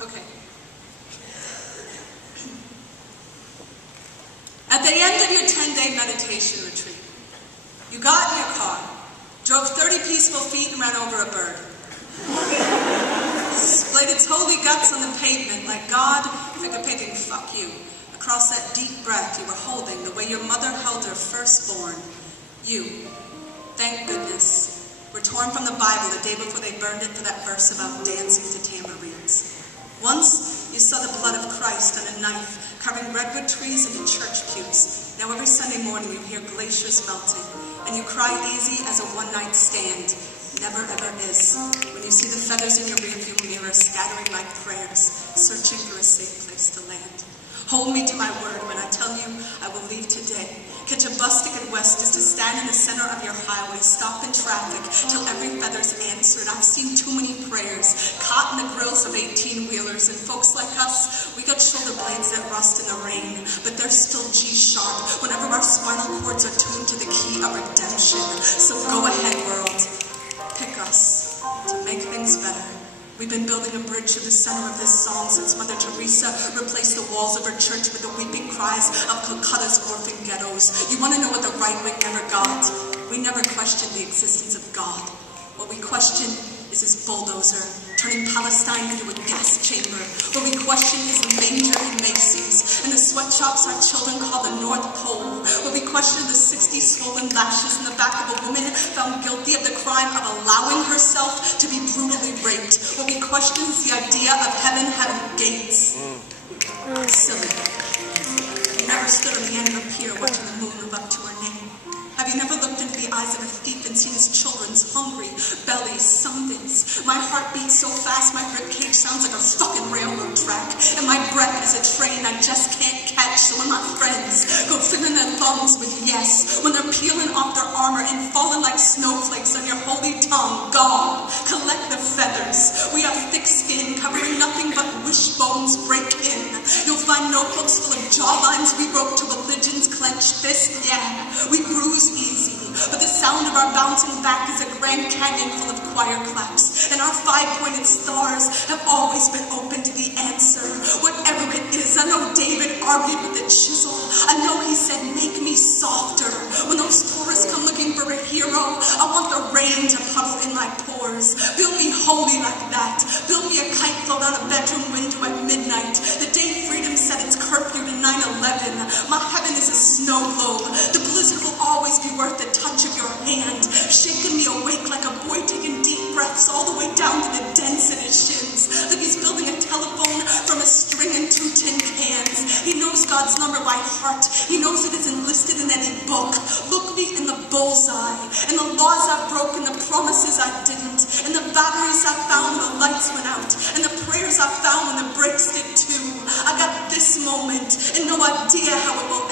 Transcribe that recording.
Okay. At the end of your 10-day meditation retreat, you got in your car, drove 30 peaceful feet and ran over a bird. Splayed its holy guts on the pavement like God, finger-picking, fuck you, across that deep breath you were holding the way your mother held her firstborn. You, thank goodness, were torn from the Bible the day before they burned it for that verse about dancing to tambourines. Once, you saw the blood of Christ on a knife, carving redwood trees into church pews. Now every Sunday morning you hear glaciers melting, and you cry easy as a one-night stand never ever is, when you see the feathers in your rearview mirror scattering like prayers, searching for a safe place to land. Hold me to my word when I tell you I will leave today. Catch a bus ticket west just to stand in the center of your highway, stop in traffic till every feather's answered. I've seen too many prayers caught in the grills of 18-wheelers, and folks like us, we got shoulder blades that rust in the rain, but they're still G-sharp whenever our spinal cords are tuned to the key of redemption. So go ahead, world. Pick us to make things better. We've been building a bridge to the center of this song since Mother Teresa replaced the walls of her church with the weeping cries of Calcutta's orphan ghettos. You want to know what the right wing never got? We never questioned the existence of God. What we question is his bulldozer, turning Palestine into a gas chamber. What we question is the manger in Macy's and the sweatshops our children call the North Pole. What we question is the 60 swollen lashes in the back of a woman found guilty of the crime of allowing herself to be brutally raped. What we question is the idea of heaven having gates. Silly. You never stood on the end of a pier watching the moon move up to her name. Have you never looked into the eyes of a thief and seen his children's hungry bellies, somethings? My heart beats so fast my ribcage sounds like a fucking railroad track, and my breath is a train I just can't catch. So when my friends go filling their lungs with yes, when they're peeling off their armor and falling like snowflakes on your holy tongue, God, collect the feathers. We have thick skin covering nothing but wishbones break in. You'll find notebooks full of jawlines we wrote to religion's clenched fist. Yeah, we bruise easy, but the sound of our bouncing back is a Grand Canyon full of choir claps, and our five-pointed stars have always been open to the answer. Whatever it is, I know David argued with the chisel. I know he said, make me softer. When those tourists come looking for a hero, I want the rain to puddle in my pores. Build me holy like that. Build me a kite float on a bedroom window at midnight, the day freedom set its curfew to 9/11. My heaven is a snow globe. The blizzard will always be worth the touch of your hand, shaking me awake like a boy taking deep breaths all the way down to the dents in his shins, like he's building a telephone from a string and 2 tin cans. He knows God's number by heart. He knows it isn't listed in any book. Look me in the bullseye, and the laws I've broken, the promises I didn't, and the batteries I found when the lights went out, and the prayers I found when the brakes did too. I got this moment and no idea how it will